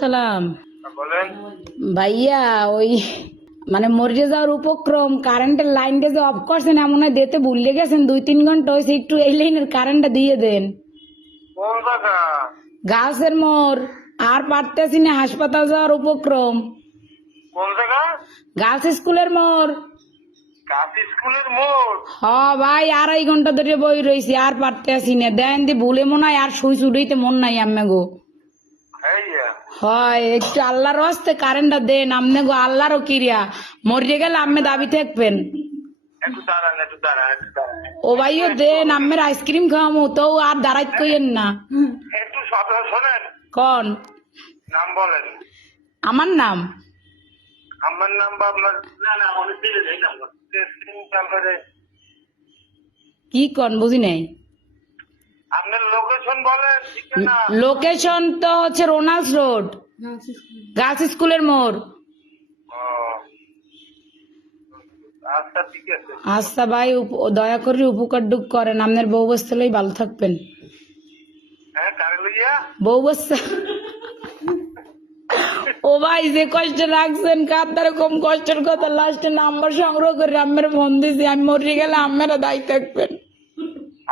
সালাম বলেন। ভাইয়া, ওই মানে মরে যাওয়ার উপক্রম কারেন্টের লাইনটা যে অফ করছেন এমন হয় দিতে ভুলে গেছেন, 2-3 ঘন্টা হয়েছে, একটু এই লাইনের কারেন্টটা দিয়ে দেন। কোন জায়গা? গাছের মোড় আর পারতেছি না, হাসপাতাল যাওয়ার উপক্রম। কোন জায়গা? গার্লস স্কুলের মোড়। কাশি স্কুলের মোড়। হ ভাই, 2.5 ঘন্টা ধরে বই রয়েছি, আর পারতেছি না। দেন দি ভুলে মনে হয় আর সুই চুড়াইতে মন নাই আম্মে গো। হ্যাঁ, হয় একটু আল্লাহর হস্তে কারেন্টটা দেন আমনে গো, আল্লাহরও কিরিয়া। মরিয়ে গেলে আম্মে দাবি থাকবেন। একটু দাঁড়ান, একটু দাঁড়ান, একটু দাঁড়ান। ও ভাইও দেন, আম্মের আইসক্রিম খাওয়ামু তো আর দাঁড়াইত কইেন না। একটু শোনেন, কন নাম বলেন। আমার নাম? আমার নাম বা আপনার? না না, অনেক দিলে এই নাম্বার নাম্বারে কি কন বুঝি নাই। আপনার লোকেশন বলেন, ঠিকানা। লোকেশন তো হচ্ছে রোনাল্ডস রোড, গার্লস স্কুলের মোড়। ও, আচ্ছা ঠিক আছে। আচ্ছা ভাই, দয়া করে উপকার করেন, আপনার বউ বস্তালেই ভালো থাকবেন। হ্যাঁ, কারে লইয়া? বউ বস্তা। ও ভাই, যে কষ্ট রাখছেন কার কম কষ্টের কথা, লাস্টে নাম্বার সংগ্রহ করে আম্মের ফোন দিয়েছি, আমি মরে গেলে আম্মেরা দায়ী থাকবেন।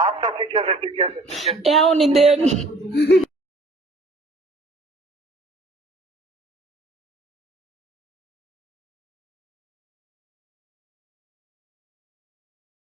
আচ্ছা ঠিক আছে, ঠিক আছে, ঠিক আছে। এমনই দেন।